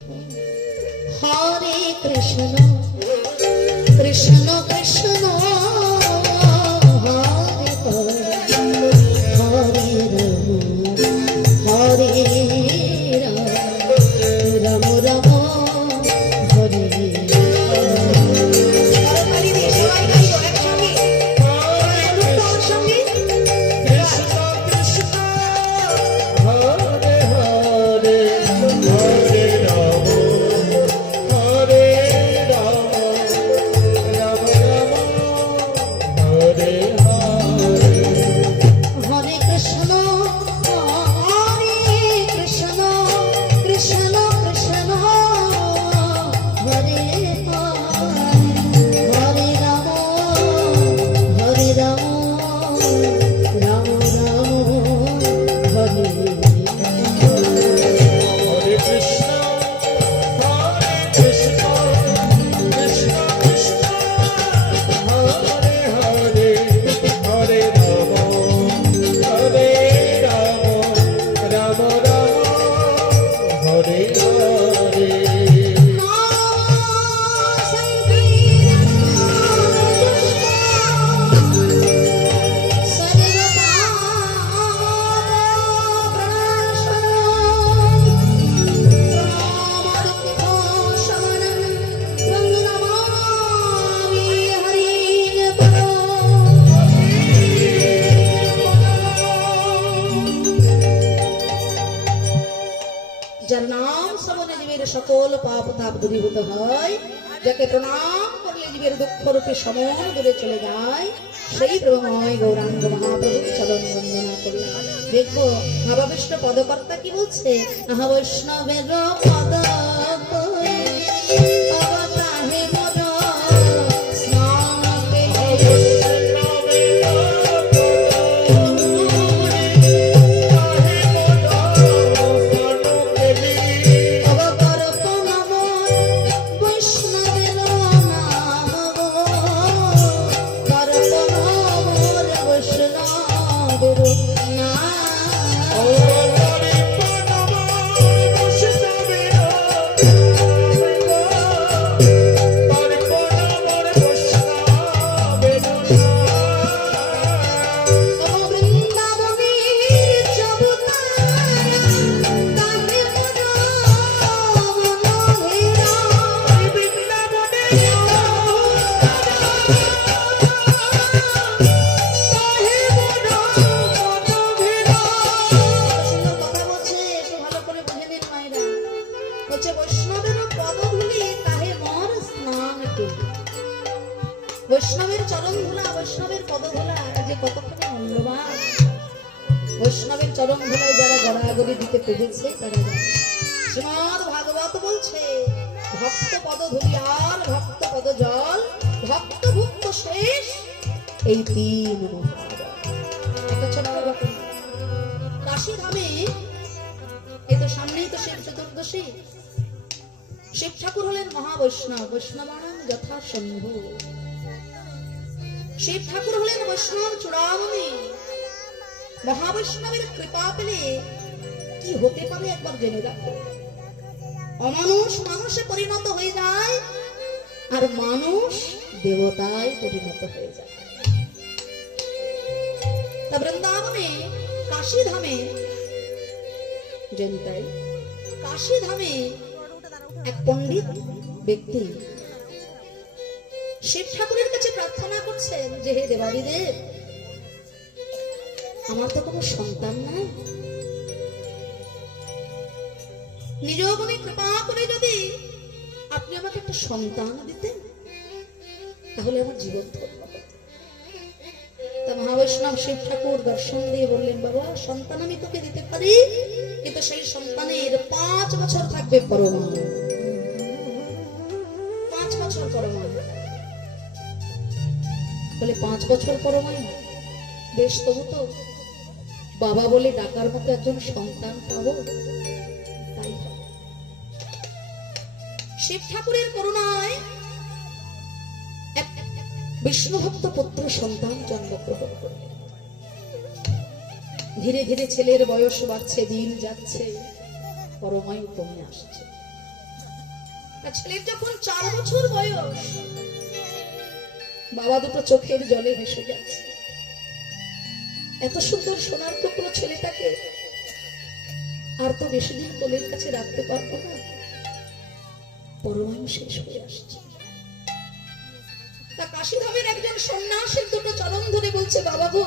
হরে কৃষ্ণ কৃষ্ণ কৃষ্ণ হরে হরে হরে রাম হরে রাম রাম রাম হরে যার নাম শ্রবণে জীবের সকল পাপ তাপ দূরীভূত হয়, যাকে প্রণাম করলে জীবের দুঃখ রূপে সমন দূরে চলে যায়, সেই প্রভুময় গৌরাঙ্গ মহাপ্রভু চরণ বন্দনা করলাম। দেখো নববিষ্ণ পদকর্তা কি বলছে, বৈষ্ণবের পদ বৈষ্ণবের চরণ ধুলা, বৈষ্ণবের পদ ধুলা যে কতখানি মূল্যবান। বৈষ্ণবের চরণ ধুলায় যারা গড়াগড়ি দিতে পেরেছে তারা জানে। শ্রীমদ্ ভাগবত বলছে, ভক্ত পদ ধুলি আর ভক্ত পদ জল, ভক্ত ভুক্ত শেষ, এই তিন একটা ছোট্ট ঘটনা। কাশী ধামে এই তো সামনেই তো শিব চতুর্দশী। শিব ঠাকুর হলেন মহাবৈষ্ণব, বৈষ্ণবানাং যথা শম্ভু। শিব ঠাকুর হলেন বৈষ্ণব চূড়ামণি। মহাবৈষ্ণবের কৃপা পেলে কি হতে পারে একবার জেনে রাখো। অমানুষ মানুষে পরিণত হয়ে যায়, আর মানুষ দেবতায় পরিণত হয়ে যায়। তা বৃন্দাবনে কাশী ধামে জনতাই, কাশী ধামে এক পণ্ডিত ব্যক্তি শিব ঠাকুরের কাছে প্রার্থনা করছেন যে, হে দেবাদিদেব, আমার তো কোনো সন্তান নাই, নিজ গুণে কৃপা করে যদি আপনি আমাকে একটা সন্তান দিতেন, তাহলে আমার জীবন ধন্য হতো। তা মহাবৈষ্ণব শিব ঠাকুর দর্শন দিয়ে বললেন, বাবা সন্তান আমি তোকে দিতে পারি, কিন্তু সেই সন্তানের 5 বছর থাকবে পরমায়ু। 5 বছর পরমায়ু। বলে 5 বছর পরমায়ু, বেশ, তবু তো বাবা বলে ডাকার মতো একজন সন্তান পাবো। তাই শিব ঠাকুরের করুণায় এক বিষ্ণু ভক্ত পুত্র সন্তান জন্মগ্রহণ করলেন। ধীরে ধীরে ছেলের বয়স বাড়ছে, দিন যাচ্ছে, পরমায়ু কমে আসছে। আর ছেলের যখন 4 বছর বয়স, বাবা দুটো চোখের জলে ভেসে যাচ্ছে। এত সুন্দর সোনার টুকরো ছেলেটাকে আর তো বেশি দিন কোলের কাছে রাখতে পারবো না, পরমায়ু শেষ হয়ে আসছে। তা কাশীধামের একজন সন্ন্যাসীর দুটো চরণ ধরে বলছে, বাবা গো,